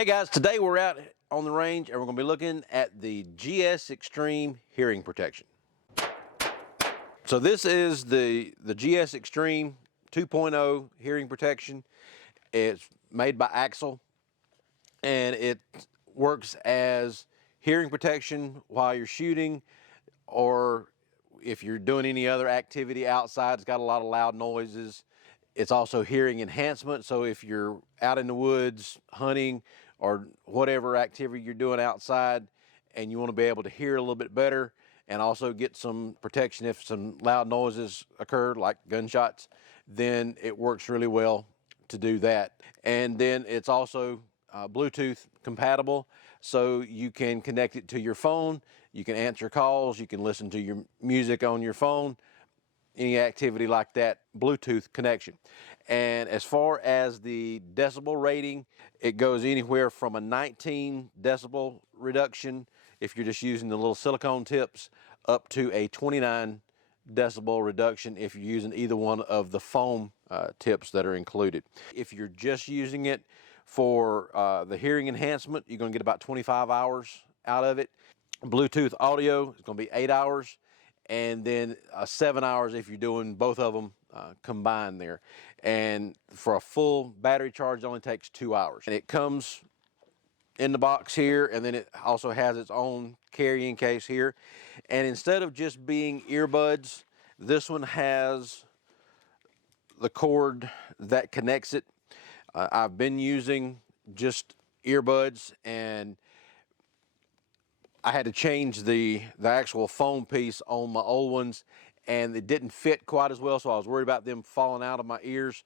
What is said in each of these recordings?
Hey guys, today we're out on the range and we're going to be looking at the GS Extreme hearing protection. So this is the GS Extreme 2.0 hearing protection. It's made by Axil and it works as hearing protection while you're shooting, or if you're doing any other activity outside. It's got a lot of loud noises. It's also hearing enhancement, so if you're out in the woods hunting or whatever activity you're doing outside and you want to be able to hear a little bit better and also get some protection if some loud noises occur like gunshots, then it works really well to do that. And then it's also Bluetooth compatible, so you can connect it to your phone, you can answer calls, you can listen to your music on your phone, any activity like that, Bluetooth connection. And as far as the decibel rating, it goes anywhere from a 19 decibel reduction if you're just using the little silicone tips, up to a 29 decibel reduction if you're using either one of the foam tips that are included. If you're just using it for the hearing enhancement, you're going to get about 25 hours out of it. Bluetooth audio is going to be 8 hours, and then 7 hours if you're doing both of them combined there. And for a full battery charge, it only takes 2 hours. And it comes in the box here, and then it also has its own carrying case here. And instead of just being earbuds, this one has the cord that connects it. I've been using just earbuds, and I had to change the actual foam piece on my old ones, and it didn't fit quite as well, so I was worried about them falling out of my ears.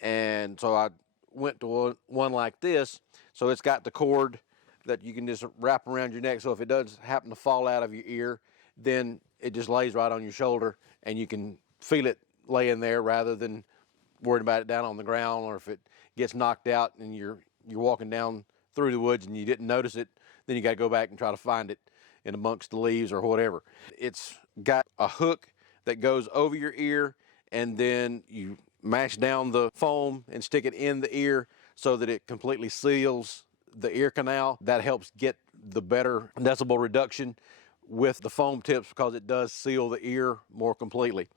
And so I went to one like this. So it's got the cord that you can just wrap around your neck, so if it does happen to fall out of your ear, then it just lays right on your shoulder and you can feel it laying there rather than worrying about it down on the ground, or if it gets knocked out and you're walking down through the woods and you didn't notice it, then you got to go back and try to find it in amongst the leaves or whatever. It's got a hook that goes over your ear, and then you mash down the foam and stick it in the ear so that it completely seals the ear canal. That helps get the better decibel reduction with the foam tips, because it does seal the ear more completely.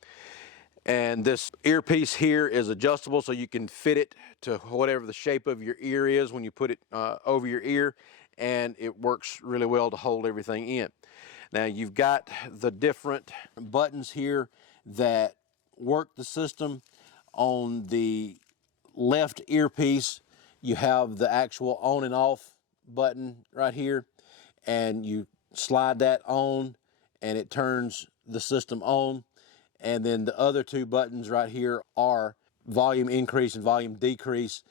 And this earpiece here is adjustable, so you can fit it to whatever the shape of your ear is when you put it over your ear, and it works really well to hold everything in. Now you've got the different buttons here that work the system. On the left earpiece, you have the actual on and off button right here, and you slide that on and it turns the system on. And then the other two buttons right here are volume increase and volume decrease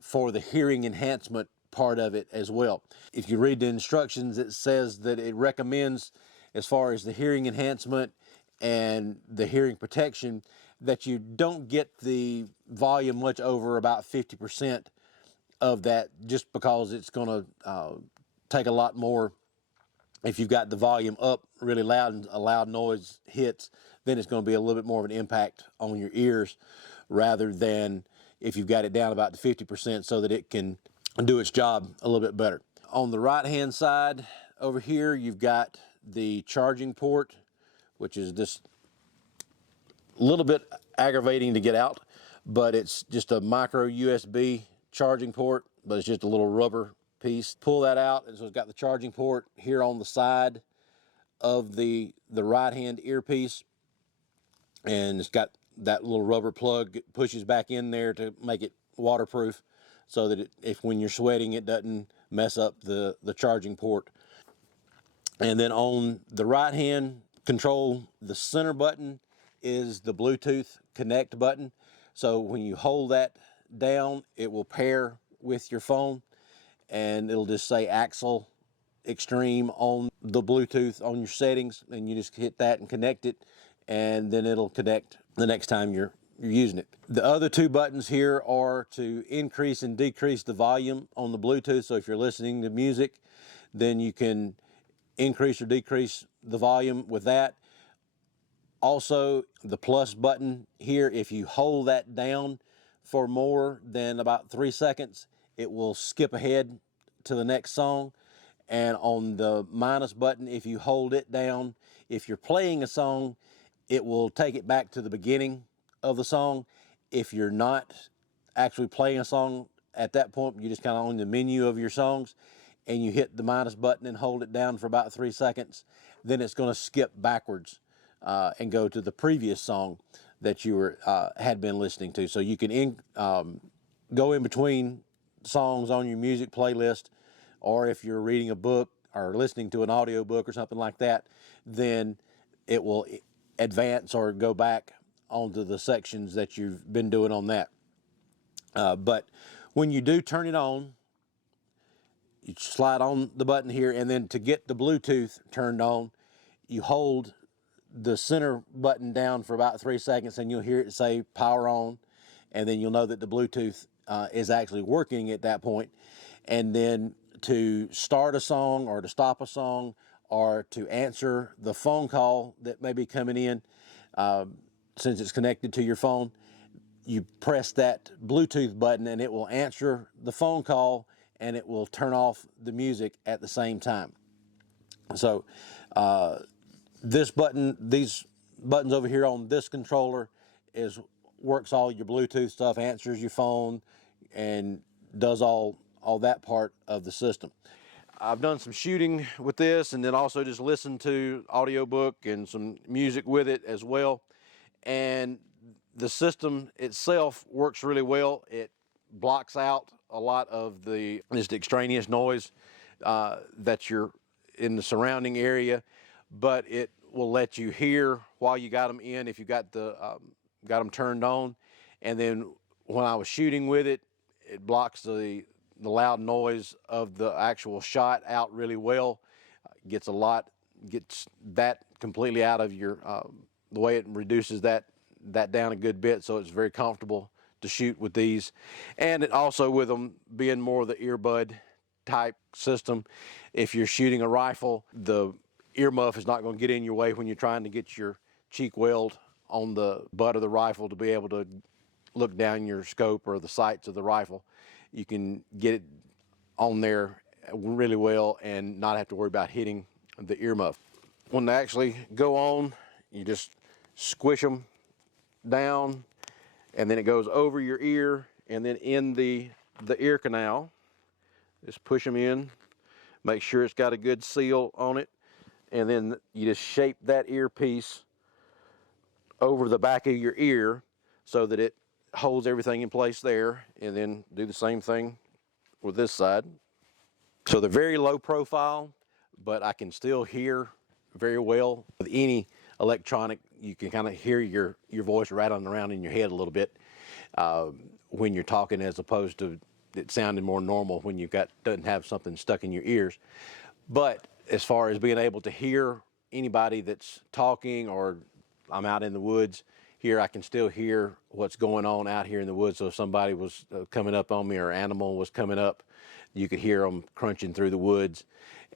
for the hearing enhancement part of it as well. If you read the instructions, it says that it recommends, as far as the hearing enhancement and the hearing protection, that you don't get the volume much over about 50% of that, just because it's going to take a lot more. If you've got the volume up really loud and a loud noise hits, then it's going to be a little bit more of an impact on your ears, rather than if you've got it down about to 50% so that it can do its job a little bit better. On the right hand side over here, you've got the charging port, which is just a little bit aggravating to get out, but it's just a micro USB charging port, but it's just a little rubber piece. Pull that out, and so it's got the charging port here on the side of the right hand earpiece, and it's got that little rubber plug. It pushes back in there to make it waterproof, so that if when you're sweating, it doesn't mess up the charging port. And then on the right hand control, the center button is the Bluetooth connect button. So when you hold that down, it will pair with your phone, and it'll just say Axil Extreme on the Bluetooth on your settings, and you just hit that and connect it, and then it'll connect the next time you're using it. The other two buttons here are to increase and decrease the volume on the Bluetooth. So if you're listening to music, then you can increase or decrease the volume with that. Also, the plus button here, if you hold that down for more than about 3 seconds, it will skip ahead to the next song. And on the minus button, if you hold it down, if you're playing a song, it will take it back to the beginning of the song. If you're not actually playing a song at that point, you just kind of on the menu of your songs, and you hit the minus button and hold it down for about 3 seconds, then it's going to skip backwards and go to the previous song that you were had been listening to. So you can go in between songs on your music playlist, or if you're reading a book or listening to an audio book or something like that, then it will advance or go back onto the sections that you've been doing on that. But when you do turn it on, you slide on the button here, and then to get the Bluetooth turned on, you hold the center button down for about 3 seconds, and you'll hear it say power on, and then you'll know that the Bluetooth is actually working at that point. And then to start a song or to stop a song or to answer the phone call that may be coming in, since it's connected to your phone, you press that Bluetooth button and it will answer the phone call and it will turn off the music at the same time. So these buttons over here on this controller works all your Bluetooth stuff, answers your phone, and does all that part of the system. I've done some shooting with this, and then also just listened to audiobook and some music with it as well. And the system itself works really well. It blocks out a lot of the just extraneous noise that you're in the surrounding area, but it will let you hear while you got them in if you got them turned on. And then when I was shooting with it, it blocks the loud noise of the actual shot out really well. Gets that completely out of your the way it reduces that down a good bit, so it's very comfortable to shoot with these. And it also, with them being more of the earbud type system, if you're shooting a rifle, the earmuff is not going to get in your way when you're trying to get your cheek weld on the butt of the rifle to be able to look down your scope or the sights of the rifle. You can get it on there really well and not have to worry about hitting the earmuff. When they actually go on, you just squish them down, and then it goes over your ear, and then in the ear canal, just push them in, make sure it's got a good seal on it, and then you just shape that earpiece over the back of your ear so that it holds everything in place there, and then do the same thing with this side. So they're very low profile, but I can still hear very well. With any electronic, you can kind of hear your voice rattling around in your head a little bit when you're talking, as opposed to it sounding more normal when you've doesn't have something stuck in your ears. But as far as being able to hear anybody that's talking, or I'm out in the woods here, I can still hear what's going on out here in the woods. So if somebody was coming up on me, or an animal was coming up, you could hear them crunching through the woods,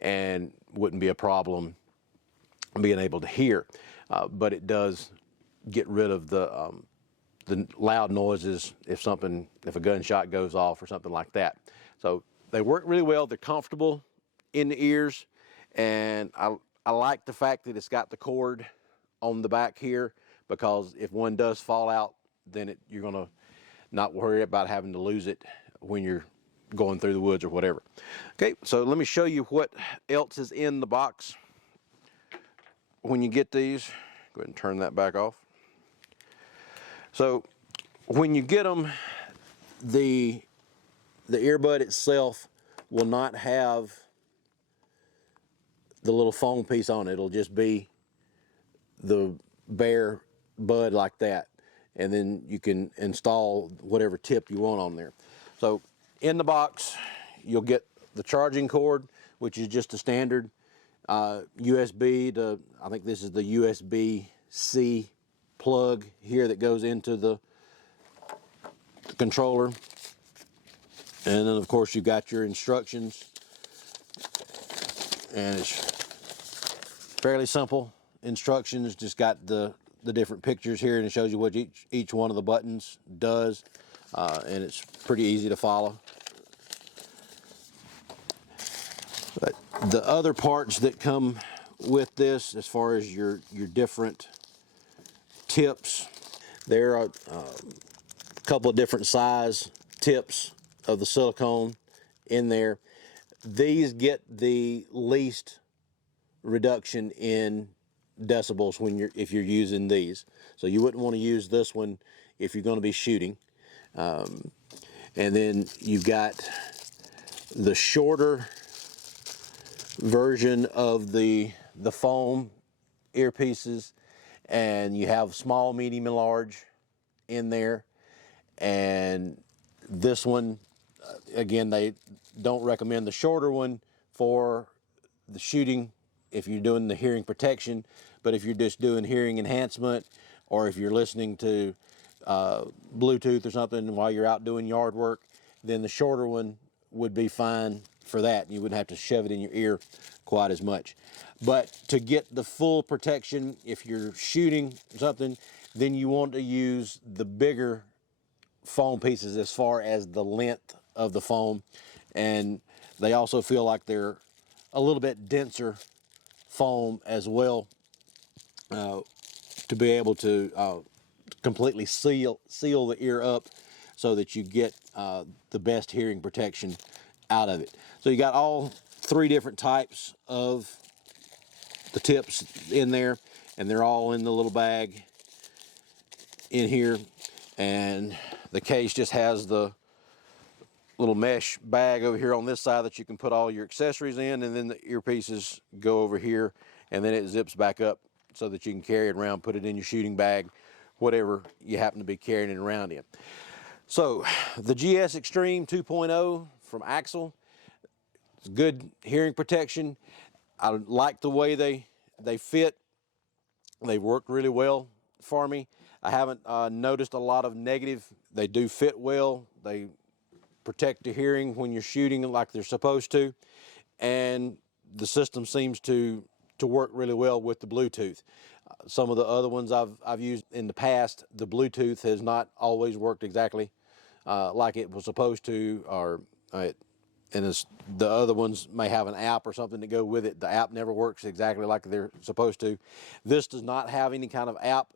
and wouldn't be a problem being able to hear. But it does get rid of the loud noises if a gunshot goes off or something like that. So they work really well. They're comfortable in the ears, and I like the fact that it's got the cord on the back here, because if one does fall out, then you're gonna not worry about having to lose it when you're going through the woods or whatever. Okay, so let me show you what else is in the box when you get these. Go ahead and turn that back off. So when you get them, the earbud itself will not have the little foam piece on it. It'll just be the bare bud like that, and then you can install whatever tip you want on there. So in the box, you'll get the charging cord, which is just a standard USB to, I think this is the USB-C plug here that goes into the controller. And then of course you've got your instructions, and it's fairly simple instructions. Just got the different pictures here, and it shows you what each one of the buttons does, and it's pretty easy to follow. But the other parts that come with this, as far as your different tips, there are a couple of different size tips of the silicone in there. These get the least reduction in decibels if you're using these. So you wouldn't want to use this one if you're going to be shooting. And then you've got the shorter version of the foam earpieces, and you have small, medium, and large in there. And this one, again, they don't recommend the shorter one for the shooting if you're doing the hearing protection, but if you're just doing hearing enhancement, or if you're listening to Bluetooth or something while you're out doing yard work, then the shorter one would be fine for that. You wouldn't have to shove it in your ear quite as much. But to get the full protection, if you're shooting something, then you want to use the bigger foam pieces as far as the length of the foam, and they also feel like they're a little bit denser foam as well, to be able to completely seal the ear up so that you get the best hearing protection out of it. So you got all three different types of the tips in there, and they're all in the little bag in here. And the case just has the little mesh bag over here on this side that you can put all your accessories in, and then the earpieces go over here, and then it zips back up so that you can carry it around, put it in your shooting bag, whatever you happen to be carrying it around in. So the GS Extreme 2.0 from Axil, it's good hearing protection. I like the way they fit. They worked really well for me. I haven't noticed a lot of negative. They do fit well. They protect the hearing when you're shooting like they're supposed to, and the system seems to work really well with the Bluetooth. Some of the other ones I've used in the past, the Bluetooth has not always worked exactly like it was supposed to, or the other ones may have an app or something to go with it. The app never works exactly like they're supposed to. This does not have any kind of app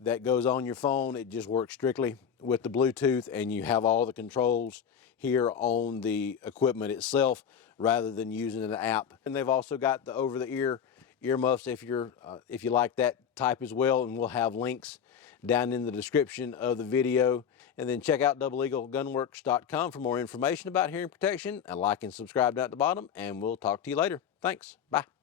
that goes on your phone. It just works strictly with the Bluetooth, and you have all the controls here on the equipment itself rather than using an app. And they've also got the over-the-ear earmuffs if you like that type as well, and we'll have links down in the description of the video. And then check out doubleeaglegunworks.com for more information about hearing protection, and like and subscribe down at the bottom, and we'll talk to you later. Thanks. Bye.